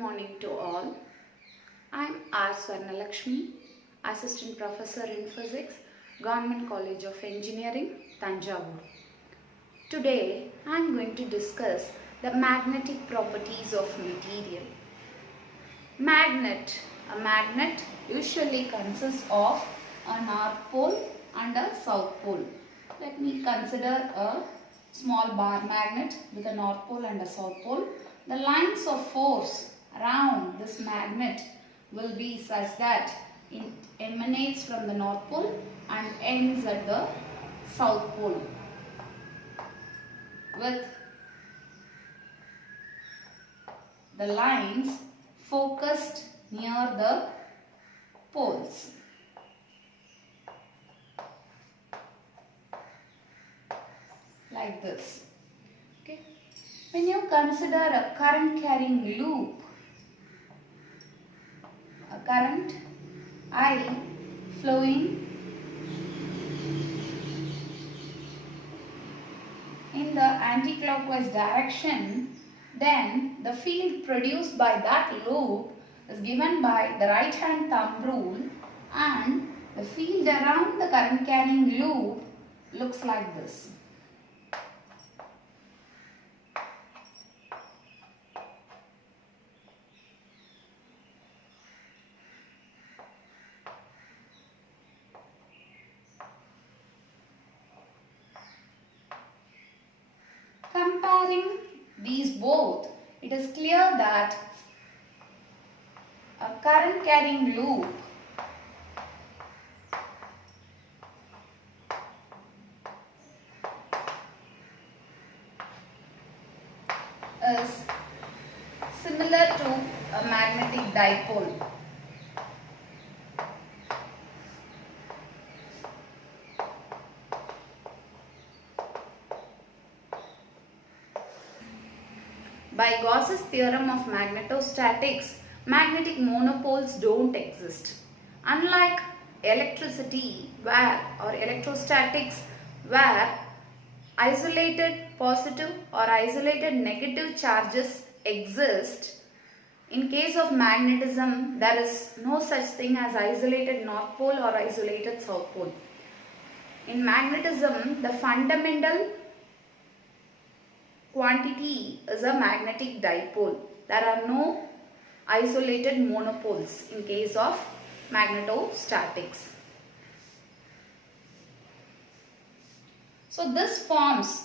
morning to all. I am R. Swarnalakshmi, Assistant Professor in Physics, Government College of Engineering, Thanjavur. Today I am going to discuss the magnetic properties of material. A magnet usually consists of a north pole and a south pole. Let me consider a small bar magnet with a north pole and a south pole. The lines of force around this magnet will be such that it emanates from the north pole and ends at the south pole with the lines focused near the poles. Like this. Okay. When you consider a current carrying loop, a current I flowing in the anti-clockwise direction, then the field produced by that loop is given by the right hand thumb rule, and the field around the current carrying loop looks like this. Comparing these both, it is clear that a current carrying loop is similar to a magnetic dipole. By Gauss's theorem of magnetostatics, magnetic monopoles don't exist. Unlike electricity or electrostatics, where isolated positive or isolated negative charges exist, in case of magnetism, there is no such thing as isolated north pole or isolated south pole. In magnetism, the fundamental quantity is a magnetic dipole. There are no isolated monopoles in case of magnetostatics. So this forms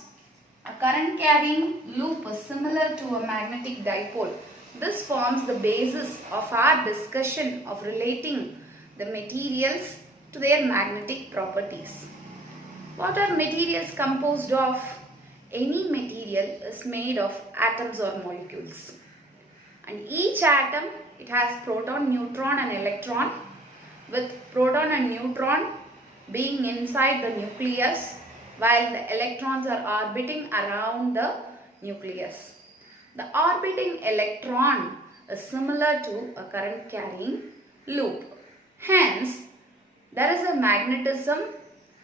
a current carrying loop is similar to a magnetic dipole. This forms the basis of our discussion of relating the materials to their magnetic properties. What are materials composed of? Any material is made of atoms or molecules, and each atom, it has proton, neutron and electron, with proton and neutron being inside the nucleus while the electrons are orbiting around the nucleus. The orbiting electron is similar to a current carrying loop. Hence, there is a magnetism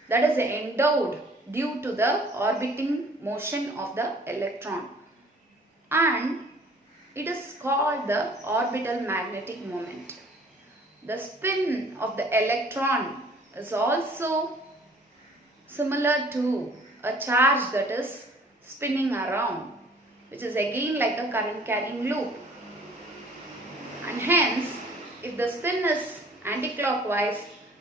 that is endowed due to the orbiting motion of the electron, and it is called the orbital magnetic moment. The spin of the electron is also similar to a charge that is spinning around, which is again like a current carrying loop. And hence, if the spin is anti-clockwise,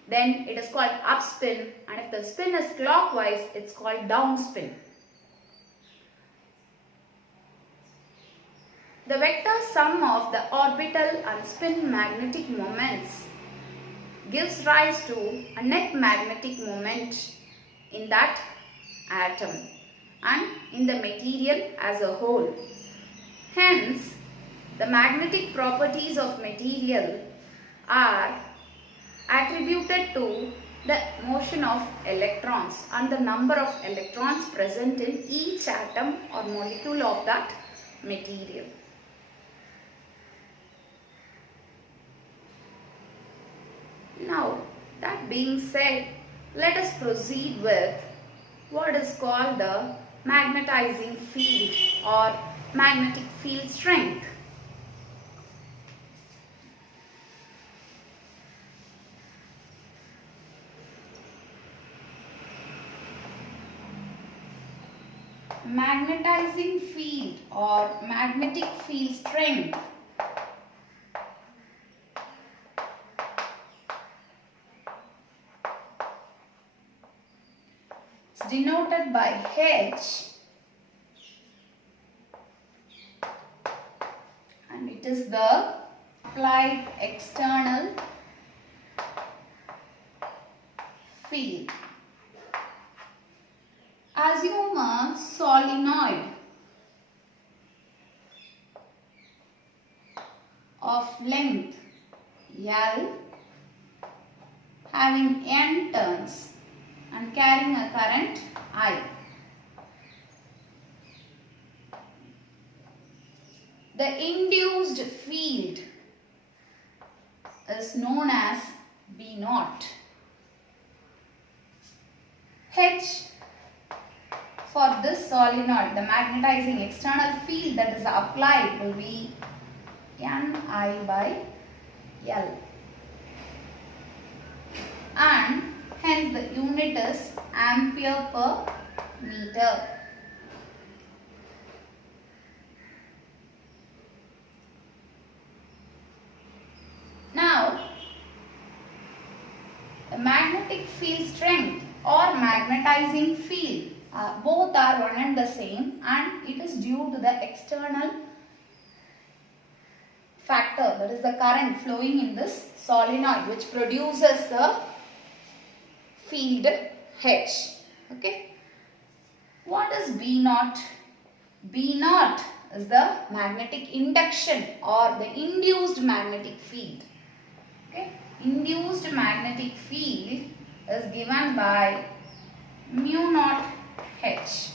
then it is called upspin, and if the spin is clockwise, it's called downspin. The vector sum of the orbital and spin magnetic moments gives rise to a net magnetic moment in that atom and in the material as a whole. Hence, the magnetic properties of material are attributed to the motion of electrons and the number of electrons present in each atom or molecule of that material. Now, that being said, let us proceed with what is called the magnetizing field or magnetic field strength. magnetizing field or magnetic field strength is denoted by H, and it is the applied external field. Assume a solenoid of length L having N turns and carrying a current I. The induced field is known as B naught. H for this solenoid, the magnetizing external field that is applied will be Ni by L, and hence the unit is ampere per meter. Now, the magnetic field strength or magnetizing field both are one and the same, and it is due to the external factor, that is the current flowing in this solenoid, which produces the field H. Okay. What is B naught? B naught is the magnetic induction or the induced magnetic field. Okay. Induced magnetic field is given by mu naught H.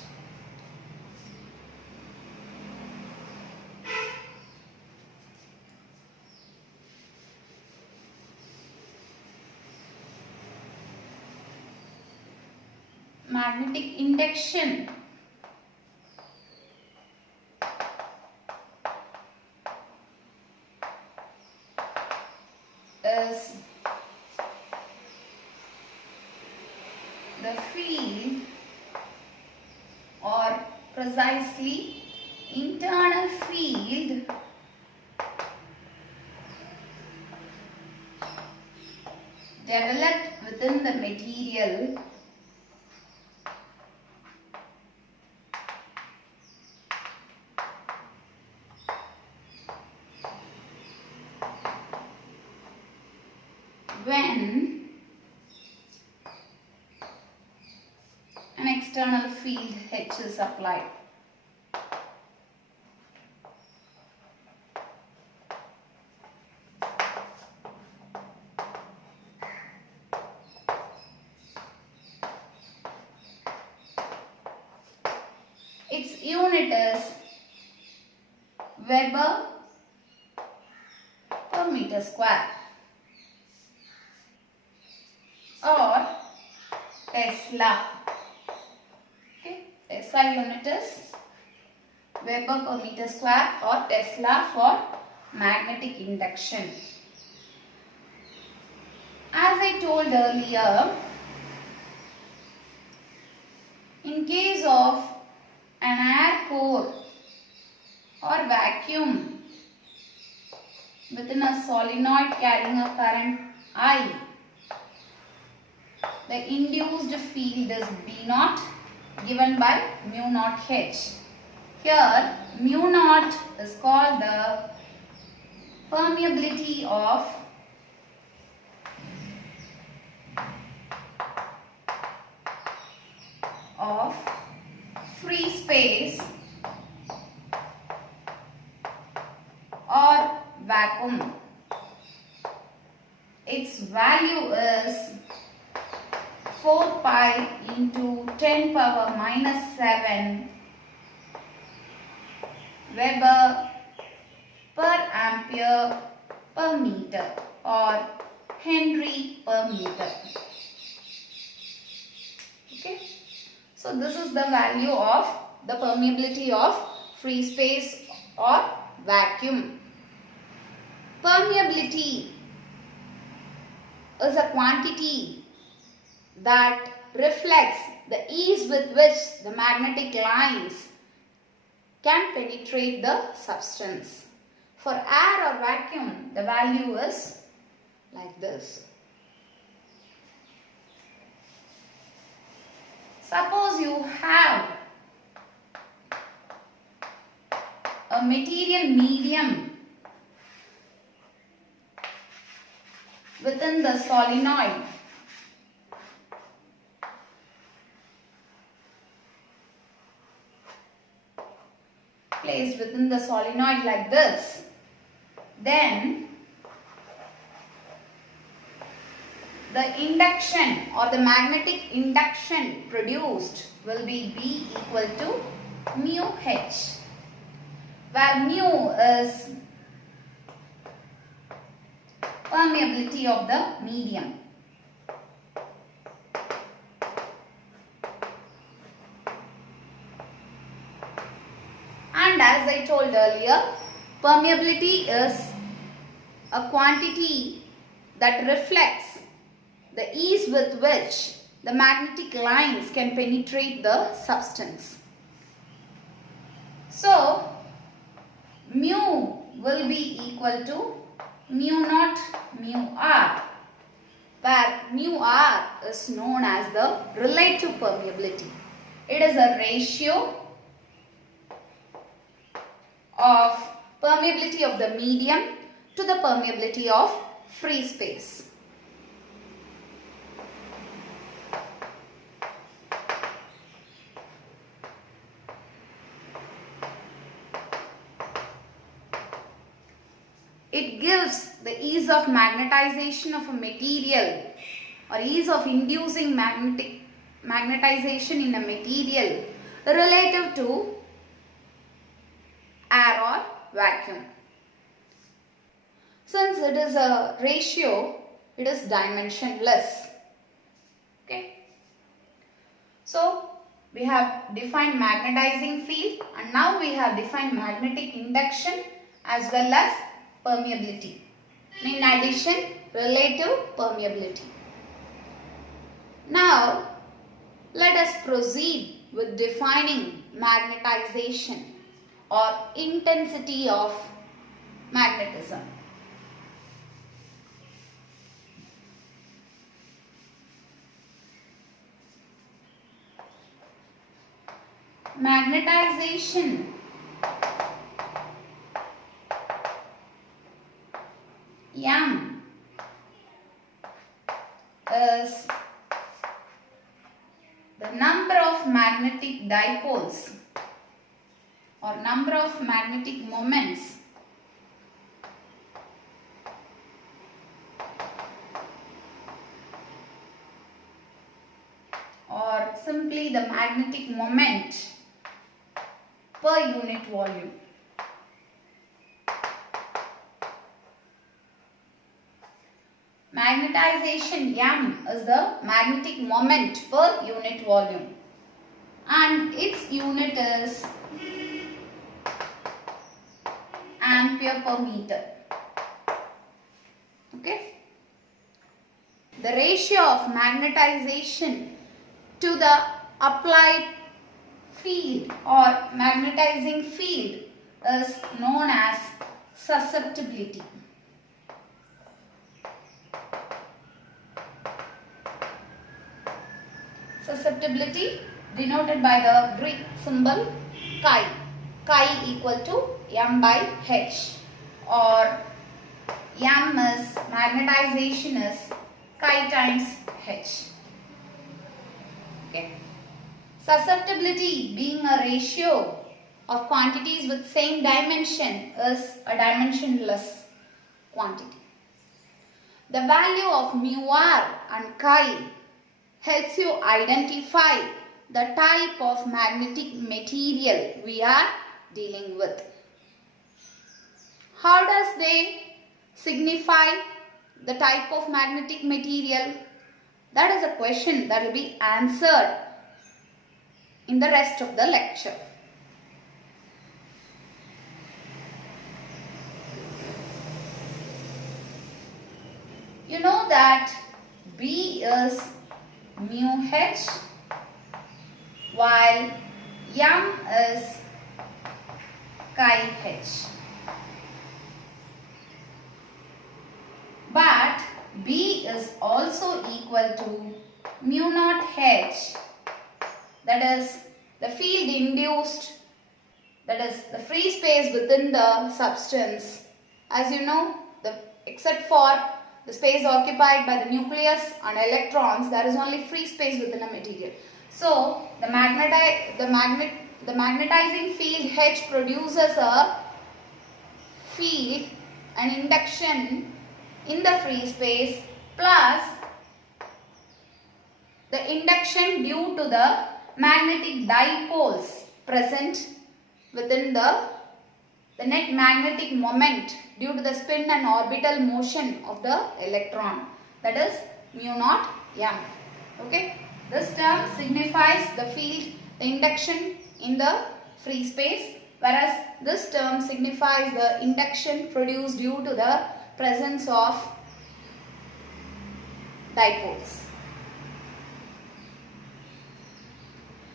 Magnetic induction is the field or precisely internal field developed within the material when an external field H is applied. Its unit is Weber per meter square or Tesla. Okay, SI unit is Weber per meter square or Tesla for magnetic induction. As I told earlier, in case of an air core or vacuum within a solenoid carrying a current I, the induced field is B naught given by mu naught H. Here mu naught is called the permeability of free space or vacuum. Its value is 4 pi into 10 power minus 7 Weber per ampere per meter or Henry per meter. Okay. So this is the value of the permeability of free space or vacuum. Permeability is a quantity that reflects the ease with which the magnetic lines can penetrate the substance. For air or vacuum, the value is like this. Suppose you have a material medium within the solenoid. Placed within the solenoid like this, then the induction or the magnetic induction produced will be B equal to mu H, where mu is permeability of the medium. And as I told earlier, permeability is a quantity that reflects the ease with which the magnetic lines can penetrate the substance. So, mu will be equal to mu naught mu r, where mu r is known as the relative permeability. It is a ratio of permeability of the medium to the permeability of free space. It gives the ease of magnetization of a material or ease of inducing magnetization in a material relative to air or vacuum. Since it is a ratio, it is dimensionless. Okay. So, we have defined magnetizing field and now we have defined magnetic induction as well as permeability. In addition, relative permeability. Now, let us proceed with defining magnetization or intensity of magnetism. Magnetization M is the number of magnetic dipoles or number of magnetic moments or simply the magnetic moment per unit volume. Magnetization M is the magnetic moment per unit volume and its unit is ampere per meter. Okay. The ratio of magnetization to the applied field or magnetizing field is known as susceptibility. Susceptibility denoted by the Greek symbol chi. Chi equal to M by H, or M is magnetization is chi times H. Okay. Susceptibility being a ratio of quantities with same dimension is a dimensionless quantity. The value of mu r and chi helps you identify the type of magnetic material we are dealing with. How does they signify the type of magnetic material? That is a question that will be answered in the rest of the lecture. You know that B is mu H while m is chi h. But B is also equal to mu naught h, that is the field induced, that is the free space within the substance. As you know, except for the space occupied by the nucleus and electrons, there is only free space within a material. So the magnetizing field H produces a field, an induction in the free space, plus the induction due to the magnetic dipoles present within the net magnetic moment due to the spin and orbital motion of the electron, that is mu naught m. Okay, this term signifies the field, the induction in the free space, whereas this term signifies the induction produced due to the presence of dipoles.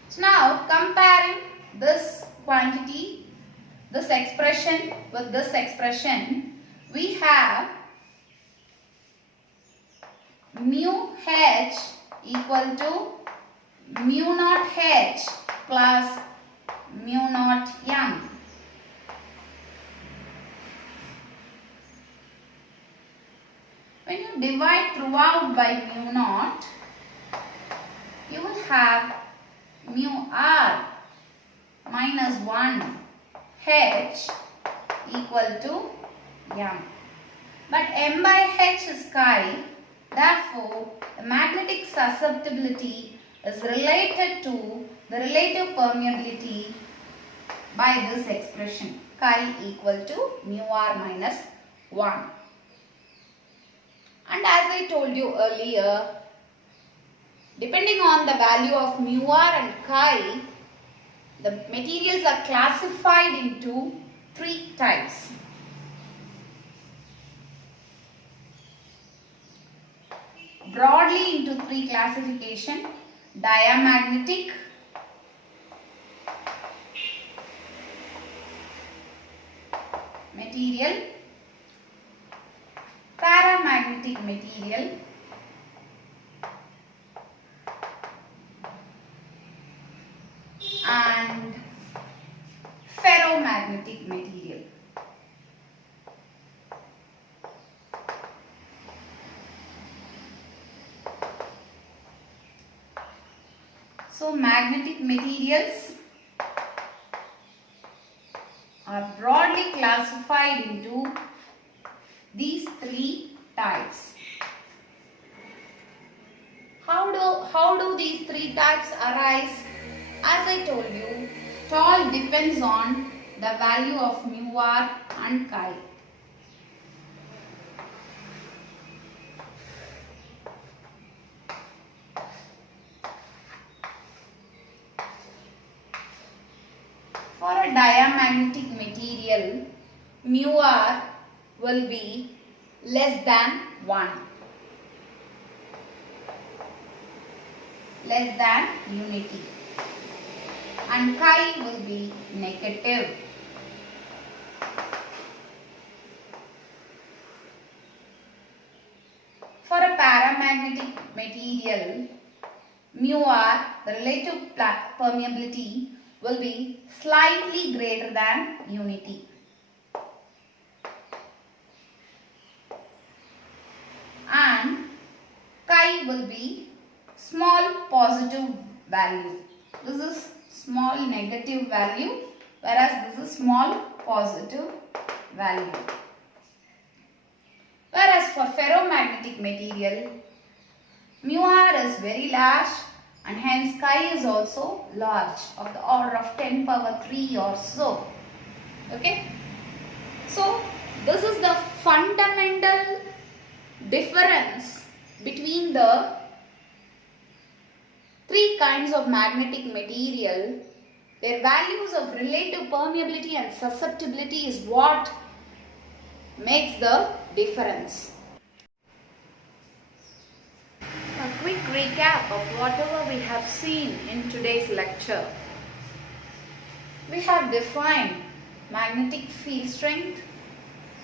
So now comparing this quantity, this expression with this expression, we have mu h equal to mu naught h plus mu naught m. When you divide throughout by mu naught, you will have mu r minus 1 h equal to m. But m by h is chi, therefore the magnetic susceptibility is related to the relative permeability by this expression, chi equal to mu r minus 1. And as I told you earlier, depending on the value of mu r and chi, the materials are classified into 3 types. Broadly into 3 classification: diamagnetic, material, paramagnetic material, and ferromagnetic material. So magnetic materials are broadly classified into these 3 types. How do these 3 types arise? As I told you, it all depends on the value of mu r and chi. For a diamagnetic material, mu r will be less than 1, less than unity, and chi will be negative. For a paramagnetic material, mu r, the relative permeability, will be slightly greater than unity. And chi will be small positive value. This is small negative value, whereas this is small positive value. Whereas for ferromagnetic material, mu r is very large and hence chi is also large, of the order of 10 power 3 or so. Okay. So this is the fundamental difference between the 3 kinds of magnetic material. Their values of relative permeability and susceptibility is what makes the difference. quick recap of whatever we have seen in today's lecture. We have defined magnetic field strength,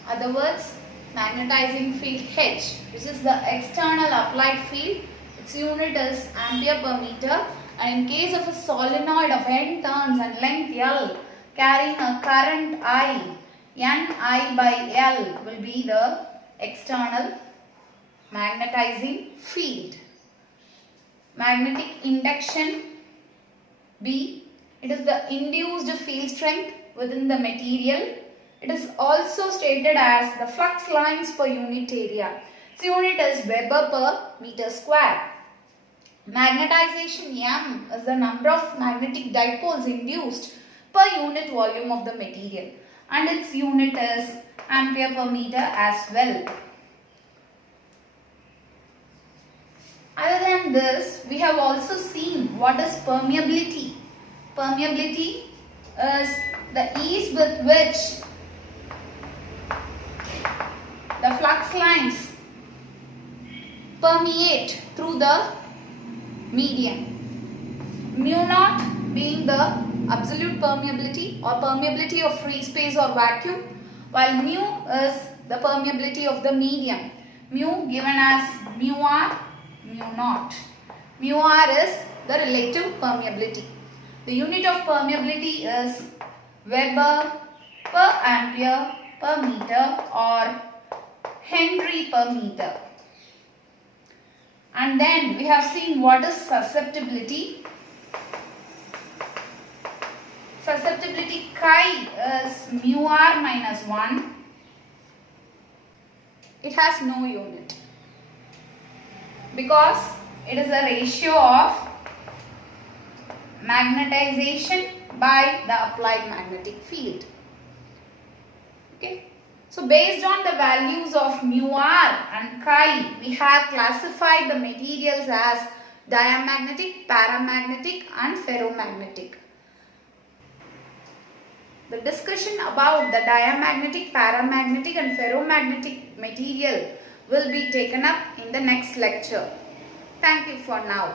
other words magnetizing field H, which is the external applied field. Its unit is ampere per meter, and in case of a solenoid of n turns and length L carrying a current I, Ni by L will be the external magnetizing field. Magnetic induction B, it is the induced field strength within the material. It is also stated as the flux lines per unit area. Its unit is Weber per meter square. Magnetization M is the number of magnetic dipoles induced per unit volume of the material, and its unit is ampere per meter as well. Other than this, we have also seen what is permeability. Permeability is the ease with which the flux lines permeate through the medium. Mu naught being the absolute permeability or permeability of free space or vacuum, while mu is the permeability of the medium. Mu given as mu r, mu naught. Mu r is the relative permeability. The unit of permeability is Weber per ampere per meter or Henry per meter. And then we have seen what is susceptibility. Susceptibility chi is mu r minus 1. It has no unit because it is a ratio of magnetization by the applied magnetic field. Okay. So based on the values of mu r and chi, we have classified the materials as diamagnetic, paramagnetic and ferromagnetic. The discussion about the diamagnetic, paramagnetic and ferromagnetic material will be taken up in the next lecture. Thank you for now.